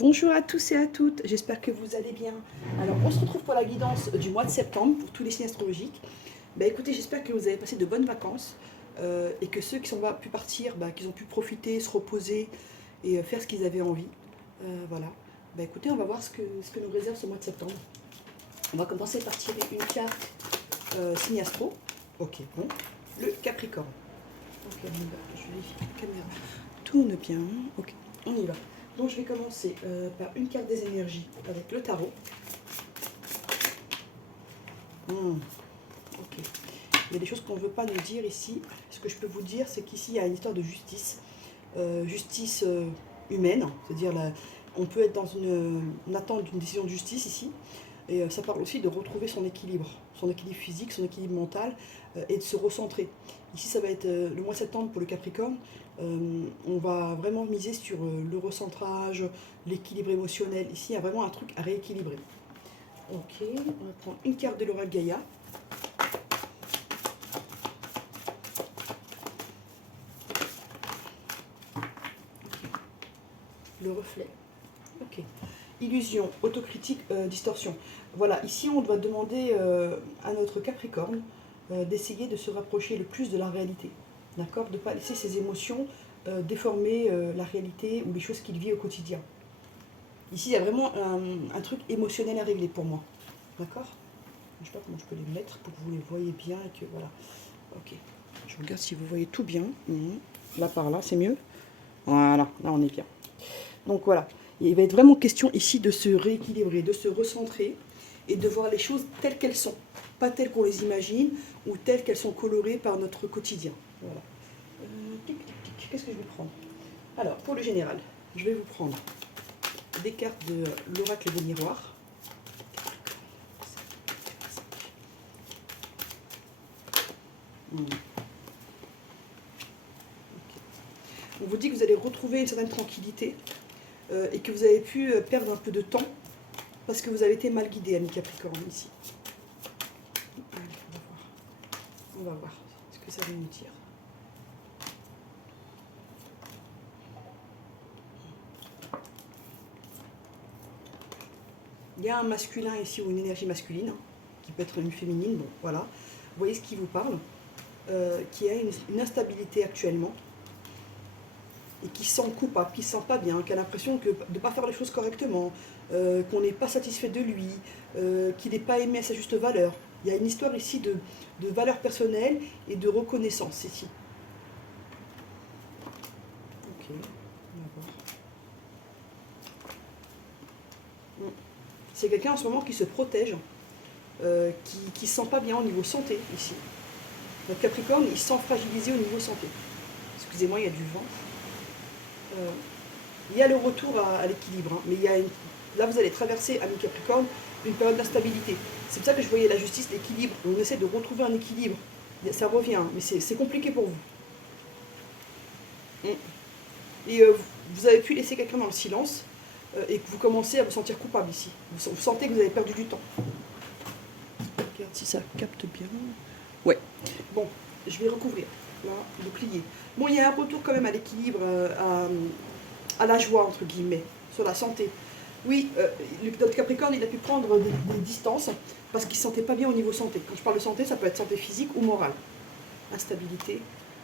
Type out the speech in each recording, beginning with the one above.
Bonjour à tous et à toutes, j'espère que vous allez bien. Alors, on se retrouve pour la guidance du mois de septembre pour tous les signes astrologiques. Écoutez, j'espère que vous avez passé de bonnes vacances et que ceux qui n'ont pas pu partir, qu'ils ont pu profiter, se reposer et faire ce qu'ils avaient envie. Voilà. Écoutez, on va voir ce que nous réserve ce mois de septembre. On va commencer par tirer une carte signe astro. Ok, bon. Le Capricorne. Ok, on y va. Je vérifie la caméra. Tourne bien. Ok, on y va. Donc je vais commencer par une carte des énergies avec le tarot. Ok. Il y a des choses qu'on ne veut pas nous dire ici. Ce que je peux vous dire, c'est qu'ici, il y a une histoire de justice. Justice humaine, c'est-à-dire on peut être dans une attente d'une décision de justice ici. Et ça parle aussi de retrouver son équilibre physique, son équilibre mental, et de se recentrer. Ici, ça va être le mois de septembre pour le Capricorne. On va vraiment miser sur le recentrage, l'équilibre émotionnel. Ici, il y a vraiment un truc à rééquilibrer. Ok, on va prendre une carte de l'oracle Gaïa. Le reflet. Ok. Illusion, autocritique, distorsion. Voilà, ici on doit demander à notre Capricorne d'essayer de se rapprocher le plus de la réalité. D'accord? De ne pas laisser ses émotions déformer la réalité ou les choses qu'il vit au quotidien. Ici, il y a vraiment un truc émotionnel à régler pour moi. D'accord? Je ne sais pas comment je peux les mettre pour que vous les voyez bien et que voilà. Ok. Je regarde si vous voyez tout bien. Là par là, c'est mieux. Voilà, là on est bien. Donc voilà. Il va être vraiment question ici de se rééquilibrer, de se recentrer et de voir les choses telles qu'elles sont. Pas telles qu'on les imagine ou telles qu'elles sont colorées par notre quotidien. Voilà. Qu'est-ce que je vais prendre? Alors, pour le général, je vais vous prendre des cartes de l'oracle des miroirs. On vous dit que vous allez retrouver une certaine tranquillité et que vous avez pu perdre un peu de temps parce que vous avez été mal guidé, ami Capricorne, ici. Allez, on va voir ce que ça va nous dire. Il y a un masculin ici, ou une énergie masculine, qui peut être une féminine, bon, voilà. Vous voyez ce qui vous parle, qui a une instabilité actuellement, et qui se sent coupable, qui ne se sent pas bien, qui a l'impression de ne pas faire les choses correctement, qu'on n'est pas satisfait de lui, qu'il n'est pas aimé à sa juste valeur. Il y a une histoire ici de valeur personnelle et de reconnaissance ici. Ok, on va voir. C'est quelqu'un en ce moment qui se protège, qui ne se sent pas bien au niveau santé ici. Notre Capricorne, il se sent fragilisé au niveau santé. Excusez-moi, il y a du vent. Il y a le retour à l'équilibre, hein, mais là vous allez traverser, ami Capricorne, une période d'instabilité. C'est pour ça que je voyais la justice, l'équilibre. On essaie de retrouver un équilibre. Ça revient, mais c'est compliqué pour vous. Et vous avez pu laisser quelqu'un dans le silence et que vous commencez à vous sentir coupable ici. Vous sentez que vous avez perdu du temps. Regarde si ça capte bien. Ouais. Bon, je vais recouvrir. Là, bouclier. Bon, il y a un retour quand même à l'équilibre, à la joie, entre guillemets, sur la santé. Oui, notre Capricorne, il a pu prendre des distances parce qu'il ne se sentait pas bien au niveau santé. Quand je parle de santé, ça peut être santé physique ou morale. Instabilité.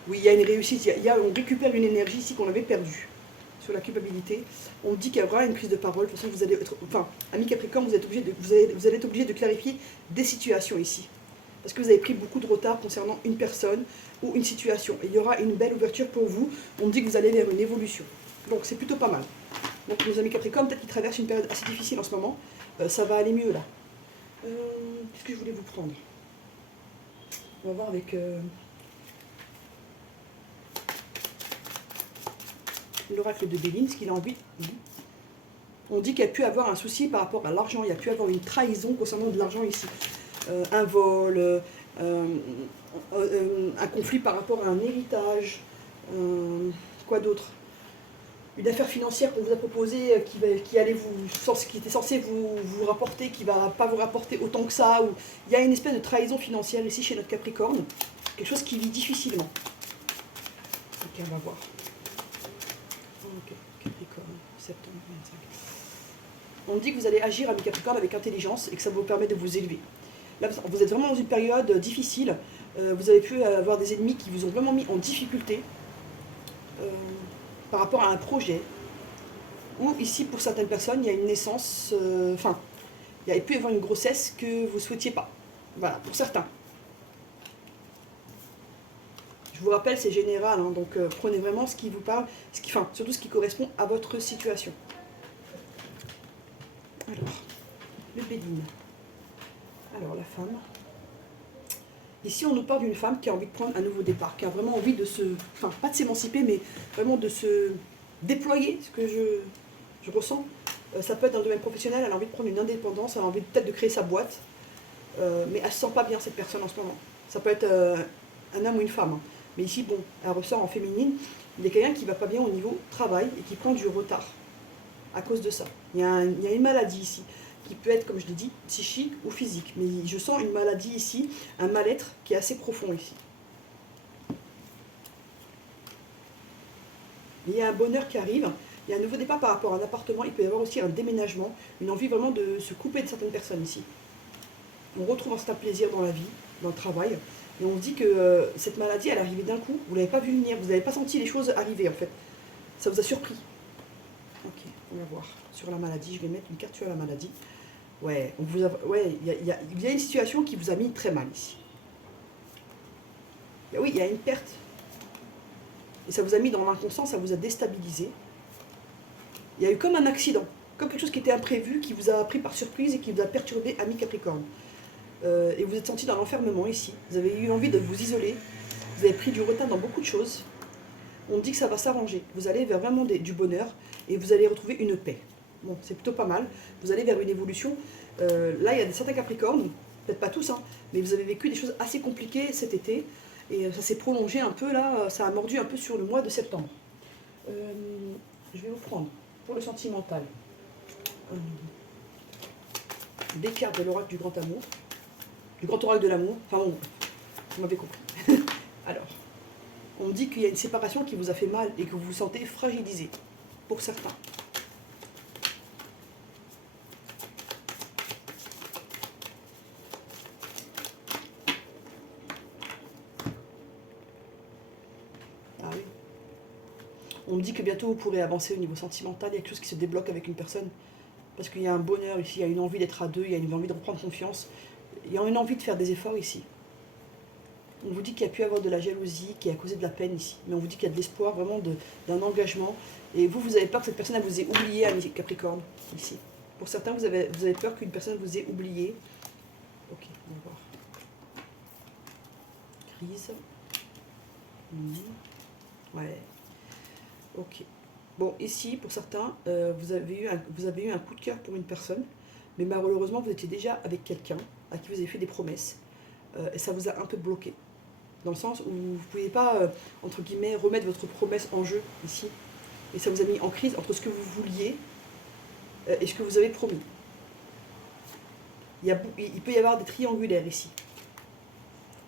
Oui, il y a une réussite, on récupère une énergie ici qu'on avait perdue. Sur la culpabilité, on dit qu'il y aura une prise de parole. De toute façon, vous allez être, ami Capricorne, vous allez être obligé de clarifier des situations ici. Parce que vous avez pris beaucoup de retard concernant une personne ou une situation. Et il y aura une belle ouverture pour vous. On me dit que vous allez vers une évolution. Donc c'est plutôt pas mal. Donc nos amis Capricorne, peut-être qu'ils traversent une période assez difficile en ce moment. Ça va aller mieux là. Qu'est-ce que je voulais vous prendre? On va voir avec... l'oracle de Béline, ce qu'il a envie. On dit qu'il y a pu avoir un souci par rapport à l'argent. Il y a pu avoir une trahison concernant de l'argent ici. Un vol, un conflit par rapport à un héritage, quoi d'autre? Une affaire financière qu'on vous a proposée qui était censée vous rapporter, qui ne va pas vous rapporter autant que ça. Ou... Il y a une espèce de trahison financière ici chez notre Capricorne, quelque chose qui vit difficilement. Ok, on va voir. Ok, Capricorne, septembre 25. On dit que vous allez agir, ami Capricorne, avec intelligence et que ça vous permet de vous élever. Là, vous êtes vraiment dans une période difficile. Vous avez pu avoir des ennemis qui vous ont vraiment mis en difficulté par rapport à un projet. Ou ici, pour certaines personnes, il y a une naissance, il y a pu y avoir une grossesse que vous ne souhaitiez pas. Voilà, pour certains. Je vous rappelle, c'est général, hein, donc prenez vraiment ce qui vous parle, surtout ce qui correspond à votre situation. Alors, le Béline. Alors, la femme. Ici, on nous parle d'une femme qui a envie de prendre un nouveau départ, qui a vraiment envie de pas de s'émanciper, mais vraiment de se déployer, ce que je ressens. Ça peut être dans le domaine professionnel, elle a envie de prendre une indépendance, elle a envie peut-être de créer sa boîte, mais elle ne se sent pas bien, cette personne, en ce moment. Ça peut être un homme ou une femme, hein. Mais ici, bon, elle ressort en féminine. Il y a quelqu'un qui ne va pas bien au niveau travail et qui prend du retard à cause de ça. Il y a une maladie ici, qui peut être, comme je l'ai dit, psychique ou physique. Mais je sens une maladie ici, un mal-être qui est assez profond ici. Il y a un bonheur qui arrive, il y a un nouveau départ par rapport à un appartement, il peut y avoir aussi un déménagement, une envie vraiment de se couper de certaines personnes ici. On retrouve un certain plaisir dans la vie, dans le travail, et on dit que cette maladie, elle est arrivée d'un coup, vous ne l'avez pas vu venir, vous n'avez pas senti les choses arriver en fait. Ça vous a surpris. Ok, on va voir. Sur la maladie, je vais mettre une carte sur la maladie. Ouais, il y a une situation qui vous a mis très mal ici. Et oui, il y a une perte. Et ça vous a mis dans l'inconscient, ça vous a déstabilisé. Il y a eu comme un accident, comme quelque chose qui était imprévu, qui vous a pris par surprise et qui vous a perturbé, ami Capricorne. Et vous êtes senti dans l'enfermement ici. Vous avez eu envie de vous isoler. Vous avez pris du retard dans beaucoup de choses. On dit que ça va s'arranger. Vous allez vers vraiment du bonheur et vous allez retrouver une paix. Bon, c'est plutôt pas mal. Vous allez vers une évolution. Là, il y a certains Capricornes, peut-être pas tous, hein, mais vous avez vécu des choses assez compliquées cet été. Et ça s'est prolongé un peu, là, ça a mordu un peu sur le mois de septembre. Je vais vous prendre pour le sentimental des cartes de l'oracle du grand amour, du grand oracle de l'amour. Enfin bon, vous m'avez compris. Alors, on me dit qu'il y a une séparation qui vous a fait mal et que vous vous sentez fragilisé, pour certains. Ah oui. On me dit que bientôt vous pourrez avancer au niveau sentimental, il y a quelque chose qui se débloque avec une personne. Parce qu'il y a un bonheur ici, il y a une envie d'être à deux, il y a une envie de reprendre confiance. Il y a une envie de faire des efforts ici. On vous dit qu'il y a pu avoir de la jalousie qui a causé de la peine ici. Mais on vous dit qu'il y a de l'espoir, vraiment d'un engagement. Et vous avez peur que cette personne vous ait oublié, ami Capricorne, ici. Pour certains, vous avez peur qu'une personne vous ait oublié. Ok, on va voir. Crise. Ouais. Ok. Bon, ici, pour certains, vous avez eu un coup de cœur pour une personne, mais malheureusement, vous étiez déjà avec quelqu'un à qui vous avez fait des promesses, et ça vous a un peu bloqué. Dans le sens où vous ne pouvez pas, entre guillemets, remettre votre promesse en jeu, ici. Et ça vous a mis en crise entre ce que vous vouliez et ce que vous avez promis. Il peut y avoir des triangulaires ici.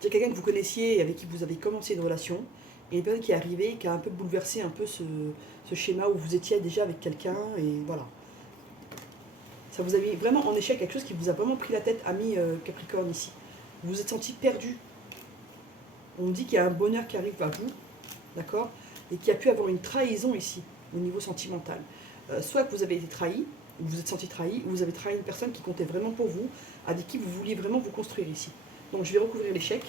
C'est quelqu'un que vous connaissiez et avec qui vous avez commencé une relation, et une personne qui est arrivée et qui a un peu bouleversé un peu ce schéma où vous étiez déjà avec quelqu'un, et voilà. Ça vous a mis vraiment en échec, quelque chose qui vous a vraiment pris la tête, ami Capricorne, ici. Vous vous êtes senti perdu. On me dit qu'il y a un bonheur qui arrive à vous, d'accord, et qu'il y a pu avoir une trahison ici, au niveau sentimental. Soit que vous avez été trahi, vous vous êtes senti trahi, ou vous avez trahi une personne qui comptait vraiment pour vous, avec qui vous vouliez vraiment vous construire ici. Donc je vais recouvrir l'échec.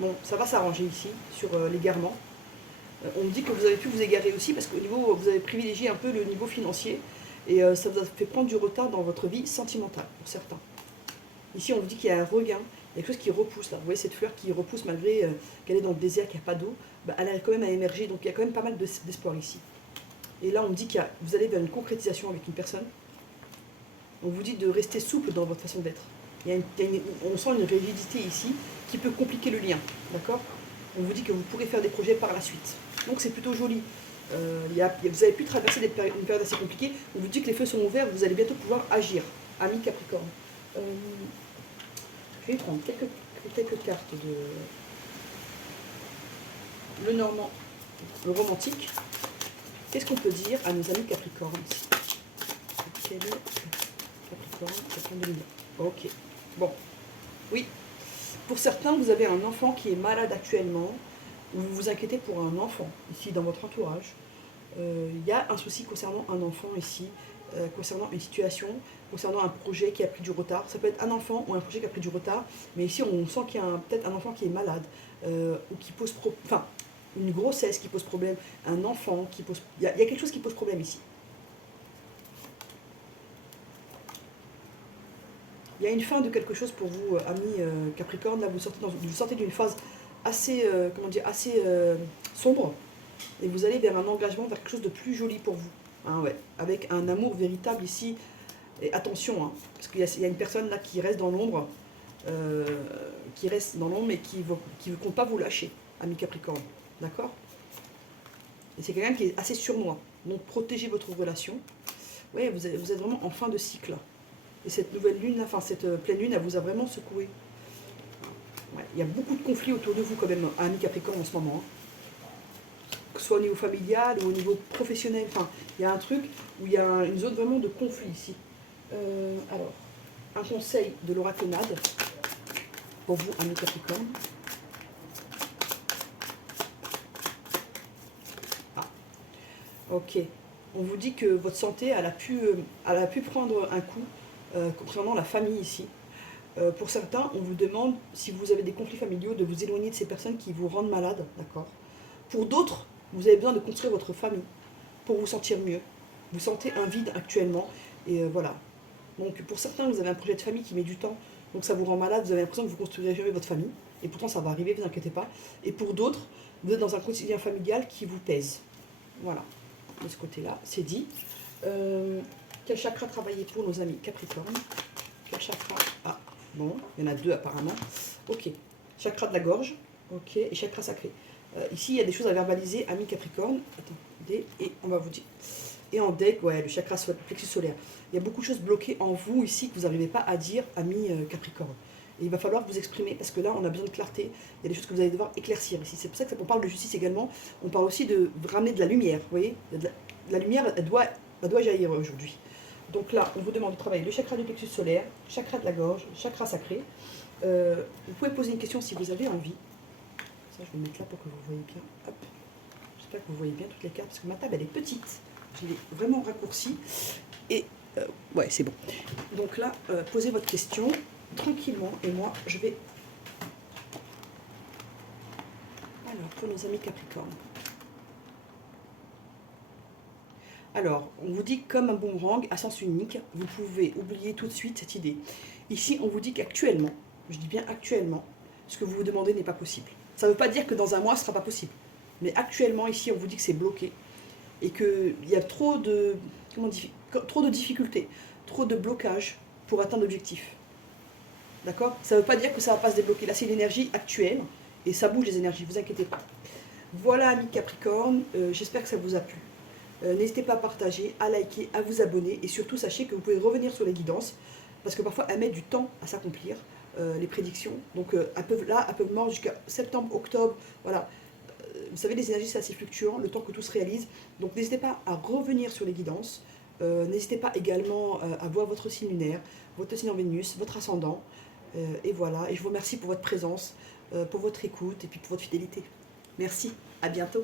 Bon, ça va s'arranger ici, sur l'égarement. On me dit que vous avez pu vous égarer aussi, parce qu'au niveau, vous avez privilégié un peu le niveau financier, et ça vous a fait prendre du retard dans votre vie sentimentale, pour certains. Ici, on vous dit qu'il y a un regain, il y a quelque chose qui repousse là. Vous voyez cette fleur qui repousse malgré qu'elle est dans le désert, qu'il n'y a pas d'eau, bah, elle arrive quand même à émerger, donc il y a quand même pas mal d'espoir ici. Et là, on me dit que vous allez vers une concrétisation avec une personne. On vous dit de rester souple dans votre façon d'être. On sent une rigidité ici qui peut compliquer le lien, d'accord? On vous dit que vous pourrez faire des projets par la suite. Donc c'est plutôt joli. Vous avez pu traverser une période assez compliquée. On vous dit que les feux sont ouverts, vous allez bientôt pouvoir agir, ami Capricorne. Je vais prendre quelques cartes de le normand, le romantique. Qu'est-ce qu'on peut dire à nos amis Capricornes ici? Quelle est Capricorne, Capricorne de lumière. Ok. Bon. Oui. Pour certains, vous avez un enfant qui est malade actuellement, ou vous vous inquiétez pour un enfant, ici, dans votre entourage. Il y a un souci concernant un enfant ici, concernant une situation, concernant un projet qui a pris du retard. Ça peut être un enfant ou un projet qui a pris du retard, mais ici on sent qu'il y a peut-être un enfant qui est malade, ou qui pose enfin, une grossesse qui pose problème, un enfant qui pose... Il y a quelque chose qui pose problème ici. Il y a une fin de quelque chose pour vous, amis Capricorne. Là, vous sortez d'une phase assez, comment dire, assez sombre, et vous allez vers un engagement, vers quelque chose de plus joli pour vous. Hein, ouais. Avec un amour véritable ici. Et attention, hein, parce qu'il y a une personne là qui reste dans l'ombre, mais qui ne compte pas vous lâcher, ami Capricorne. D'accord? Et c'est quelqu'un qui est assez surnois. Donc protégez votre relation. Ouais, vous êtes vraiment en fin de cycle. Et cette nouvelle lune, enfin cette pleine lune, elle vous a vraiment secoué. Ouais, il y a beaucoup de conflits autour de vous quand même, ami Capricorne, en ce moment. Hein. Que ce soit au niveau familial ou au niveau professionnel. Enfin, il y a un truc où il y a une zone vraiment de conflit ici. Alors, un conseil de l'oraclenade pour vous, ami Capricorne. Ah, ok. On vous dit que votre santé, elle a pu prendre un coup concernant la famille ici. Pour certains, on vous demande, si vous avez des conflits familiaux, de vous éloigner de ces personnes qui vous rendent malade, d'accord? Pour d'autres, vous avez besoin de construire votre famille pour vous sentir mieux. Vous sentez un vide actuellement, et voilà. Donc pour certains, vous avez un projet de famille qui met du temps, donc ça vous rend malade, vous avez l'impression que vous construirez jamais votre famille, et pourtant ça va arriver, ne vous inquiétez pas. Et pour d'autres, vous êtes dans un quotidien familial qui vous pèse. Voilà, de ce côté-là, c'est dit. Quel chakra travailler pour nos amis Capricorne? Quel chakra? Ah, bon, il y en a deux apparemment. Ok, chakra de la gorge, ok, et chakra sacré. Ici, il y a des choses à verbaliser, amis Capricorne. Attendez, et on va vous dire. Et en deck, ouais, le chakra plexus solaire. Il y a beaucoup de choses bloquées en vous ici que vous n'arrivez pas à dire, amis Capricorne. Et il va falloir vous exprimer, parce que là, on a besoin de clarté. Il y a des choses que vous allez devoir éclaircir ici. C'est pour ça qu'on parle de justice également. On parle aussi de ramener de la lumière, vous voyez. La lumière, elle doit jaillir aujourd'hui. Donc là, on vous demande de travailler le chakra du plexus solaire, chakra de la gorge, chakra sacré. Vous pouvez poser une question si vous avez envie. Ça, je vais me mettre là pour que vous voyez bien. Hop. J'espère que vous voyez bien toutes les cartes, parce que ma table, elle est petite. Je l'ai vraiment raccourcie. Et ouais, c'est bon. Donc là, posez votre question tranquillement, et moi, je vais... Alors, pour nos amis Capricorne. Alors, on vous dit comme un boomerang à sens unique, vous pouvez oublier tout de suite cette idée. Ici, on vous dit qu'actuellement, je dis bien actuellement, ce que vous vous demandez n'est pas possible. Ça ne veut pas dire que dans un mois, ce ne sera pas possible. Mais actuellement, ici, on vous dit que c'est bloqué. Et qu'il y a trop de difficultés, trop de blocages pour atteindre l'objectif. D'accord? Ça ne veut pas dire que ça ne va pas se débloquer. Là, c'est l'énergie actuelle, et ça bouge les énergies, ne vous inquiétez pas. Voilà, amis Capricorne, j'espère que ça vous a plu. N'hésitez pas à partager, à liker, à vous abonner, et surtout sachez que vous pouvez revenir sur les guidances, parce que parfois elles mettent du temps à s'accomplir, les prédictions. Donc elles peuvent mordre jusqu'à septembre, octobre, voilà. Vous savez, les énergies c'est assez fluctuant, le temps que tout se réalise. Donc n'hésitez pas à revenir sur les guidances. N'hésitez pas également à voir votre signe lunaire, votre signe en Vénus, votre ascendant. Et voilà, et je vous remercie pour votre présence, pour votre écoute et puis pour votre fidélité. Merci, à bientôt.